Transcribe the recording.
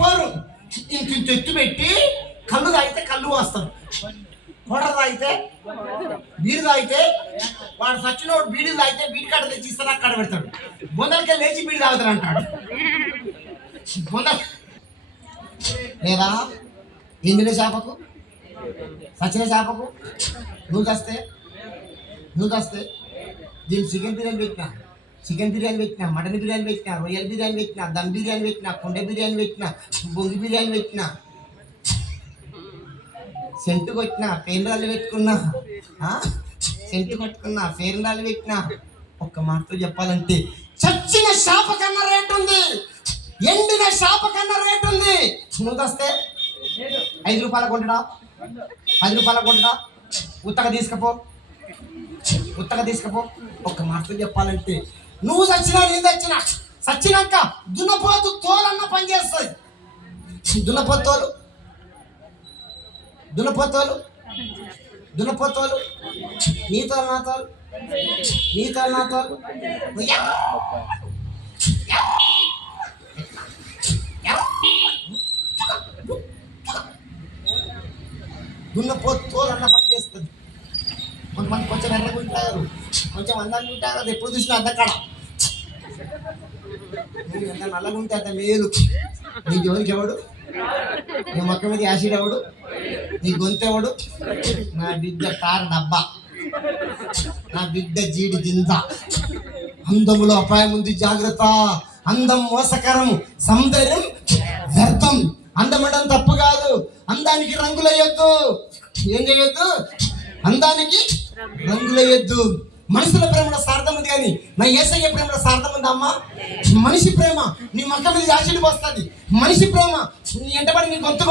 పోరు. ఇంత ఎత్తు పెట్టి కళ్ళు తాగితే కళ్ళు వస్తారు, కోట తాగితే బీడి తాగితే వాడు సచ్చినోడు బీడీలు తాగితే బీడి కట్ట తెచ్చి ఇస్తాను అక్కడ పెడతాడు. బొందలకే లేచి బీడి తాగుతాడు అంటాడు. బొందల లేదా ఎండిన చేపకు సచిన చేపకు నువ్వు కస్తే దీన్ని చికెన్ బిర్యానీ పెట్టినా మటన్ బిర్యానీ పెట్టినా రొయ్యల బిర్యానీ పెట్టినా దమ్ బిర్యానీ పెట్టినా కుండ బిర్యానీ పెట్టినా బొంగి బిర్యానీ పెట్టినా సెంటు కొట్టినా పేరురాళ్ళు పెట్టుకున్నా సెంటు కొట్టుకున్నా పేరురాళ్ళు పెట్టినా. ఒక్క మాటతో చెప్పాలంటే చచ్చిన చేప కన్నా రేటు ఉంది, ఎండిన చేప కన్నా రేటు ఉంది. నువ్వు వస్తే 5 రూపాయల కొంటడా 10 రూపాయల కొంటడా ఉత్తగా తీసుకపో. ఒక్క మాటతో చెప్పాలంటే నువ్వు చచ్చినా నేను చచ్చినాక దున్నపోతు తోలన్న పని చేస్తుంది. దున్నపోతోలు నీతో నాతోలు దున్నపోతోలు అన్న పని చేస్తుంది. కొంతమంది కొంచెం ఎర్రగుంటారు, కొంచెం అందంగా ఉంటారు. అది ఎప్పుడు చూసినా అందక్కడ ఎంత నల్లగుంటే అంత మేలు. నీ జోలికి ఎవడు, నీ మొక్క మీద యాసిడ్ ఎవడు, నీ గొంతెవడు? నా బిడ్డ కారు డబ్బా, నా బిడ్డ జీడి గింజ. అందములో అపాయం ఉంది, జాగ్రత్త. అందం మోసకరం, సౌందర్యం వ్యర్థం. అందమడం తప్పు కాదు, అందానికి రంగులేయొద్దు. ఏం చేయొద్దు? అందానికి రంగులేయొద్దు. మనుషుల ప్రేమలో స్వార్థం ఉంది కానీ నా యేసయ్య ప్రేమలో స్వార్థం ఉంది అమ్మా. మనిషి ప్రేమ నీ మొక్క మీద యాసిడ్ వస్తుంది, మనిషి ప్రేమ నీ ఎంటబడి నీ గొంతు